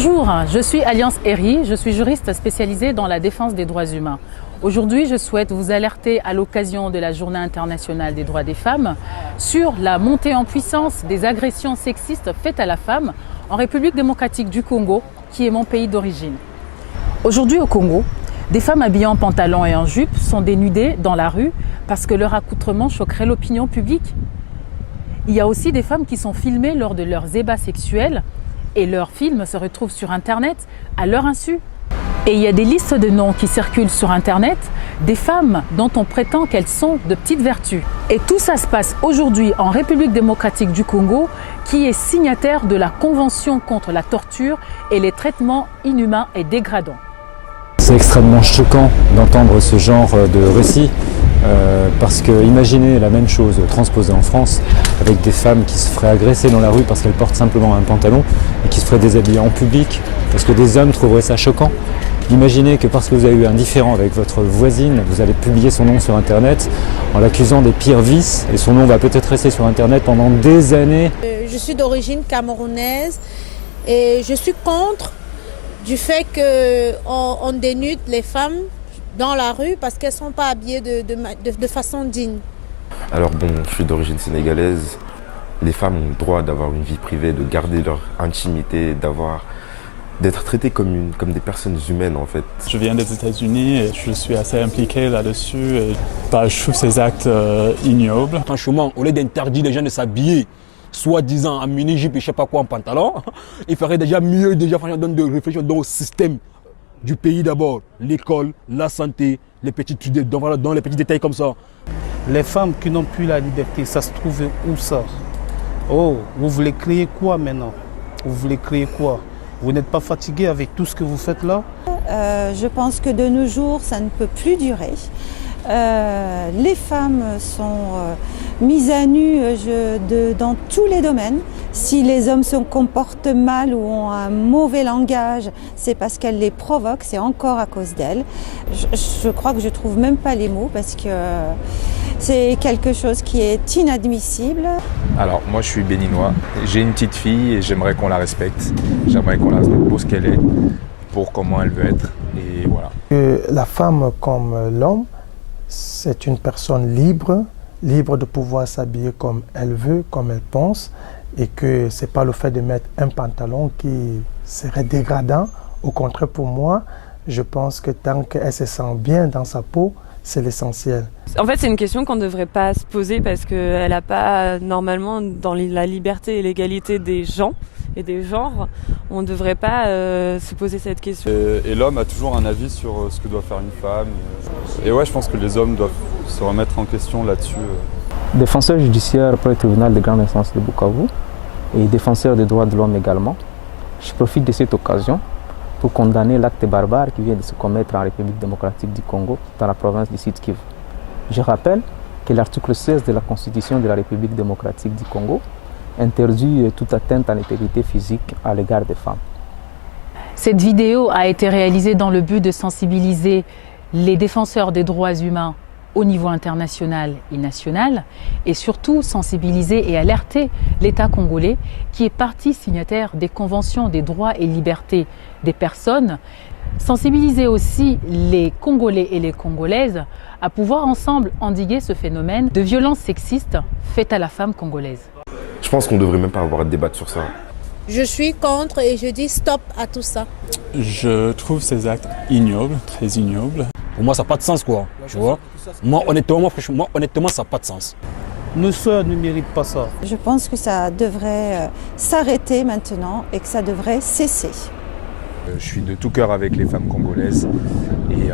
Bonjour, je suis Alliance Eri, je suis juriste spécialisée dans la défense des droits humains. Aujourd'hui, je souhaite vous alerter à l'occasion de la Journée internationale des droits des femmes sur la montée en puissance des agressions sexistes faites à la femme en République démocratique du Congo, qui est mon pays d'origine. Aujourd'hui au Congo, des femmes habillées en pantalon et en jupe sont dénudées dans la rue parce que leur accoutrement choquerait l'opinion publique. Il y a aussi des femmes qui sont filmées lors de leurs ébats sexuels et leurs films se retrouvent sur Internet à leur insu. Et il y a des listes de noms qui circulent sur Internet, des femmes dont on prétend qu'elles sont de petites vertus. Et tout ça se passe aujourd'hui en République démocratique du Congo, qui est signataire de la Convention contre la torture et les traitements inhumains et dégradants. C'est extrêmement choquant d'entendre ce genre de récit parce que imaginez la même chose transposée en France avec des femmes qui se feraient agresser dans la rue parce qu'elles portent simplement un pantalon et qui se feraient déshabiller en public parce que des hommes trouveraient ça choquant. Imaginez que parce que vous avez eu un différend avec votre voisine, vous allez publier son nom sur Internet en l'accusant des pires vices et son nom va peut-être rester sur Internet pendant des années. Je suis d'origine camerounaise et je suis contre du fait qu'on dénude les femmes dans la rue parce qu'elles ne sont pas habillées de façon digne. Alors bon, je suis d'origine sénégalaise. Les femmes ont le droit d'avoir une vie privée, de garder leur intimité, d'être traitées comme des personnes humaines en fait. Je viens des États-Unis et je suis assez impliqué là-dessus. Et, je trouve ces actes ignobles. Franchement, au lieu d'interdire les gens de s'habiller, soi-disant en mini-jupe et je ne sais pas quoi en pantalon, il ferait déjà mieux de réfléchir dans le système du pays d'abord, l'école, la santé, les petits détails comme ça. Les femmes qui n'ont plus la liberté, ça se trouve où ça? Oh, vous voulez créer quoi maintenant? Vous voulez créer quoi? Vous n'êtes pas fatigué avec tout ce que vous faites là? Je pense que de nos jours, ça ne peut plus durer. Les femmes sont mises à nu dans tous les domaines. Si les hommes se comportent mal ou ont un mauvais langage, c'est parce qu'elles les provoquent, c'est encore à cause d'elles. Je crois que je ne trouve même pas les mots parce que c'est quelque chose qui est inadmissible. Alors moi je suis béninois, j'ai une petite fille et j'aimerais qu'on la respecte. J'aimerais qu'on la respecte pour ce qu'elle est, pour comment elle veut être et voilà. La femme comme l'homme, c'est une personne libre de pouvoir s'habiller comme elle veut, comme elle pense, et que ce n'est pas le fait de mettre un pantalon qui serait dégradant. Au contraire, pour moi, je pense que tant qu'elle se sent bien dans sa peau, c'est l'essentiel. En fait, c'est une question qu'on ne devrait pas se poser parce qu'elle n'a pas, normalement, dans la liberté et l'égalité des gens et des genres, on ne devrait pas se poser cette question. Et l'homme a toujours un avis sur ce que doit faire une femme. Et ouais, je pense que les hommes doivent se remettre en question là-dessus. Défenseur judiciaire pour le tribunal de grande instance de Bukavu et défenseur des droits de l'homme également, je profite de cette occasion pour condamner l'acte barbare qui vient de se commettre en République démocratique du Congo, dans la province du Sud-Kivu. Je rappelle que l'article 16 de la Constitution de la République démocratique du Congo interdit toute atteinte à l'intégrité physique à l'égard des femmes. Cette vidéo a été réalisée dans le but de sensibiliser les défenseurs des droits humains au niveau international et national et surtout sensibiliser et alerter l'État congolais qui est partie signataire des conventions des droits et libertés des personnes, sensibiliser aussi les Congolais et les Congolaises à pouvoir ensemble endiguer ce phénomène de violence sexiste faite à la femme congolaise. Je pense qu'on ne devrait même pas avoir à débattre sur ça. Je suis contre et je dis stop à tout ça. Je trouve ces actes ignobles, très ignobles. Pour moi, ça n'a pas de sens, quoi. Tu vois? Moi, honnêtement, ça n'a pas de sens. Nos sœurs ne méritent pas ça. Je pense que ça devrait s'arrêter maintenant et que ça devrait cesser. Je suis de tout cœur avec les femmes congolaises et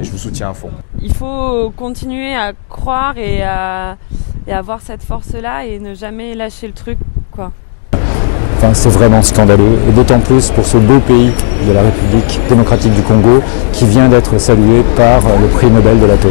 je vous soutiens à fond. Il faut continuer à croire et à avoir cette force-là et ne jamais lâcher le truc, quoi. Enfin, c'est vraiment scandaleux, et d'autant plus pour ce beau pays de la République démocratique du Congo qui vient d'être salué par le prix Nobel de la paix.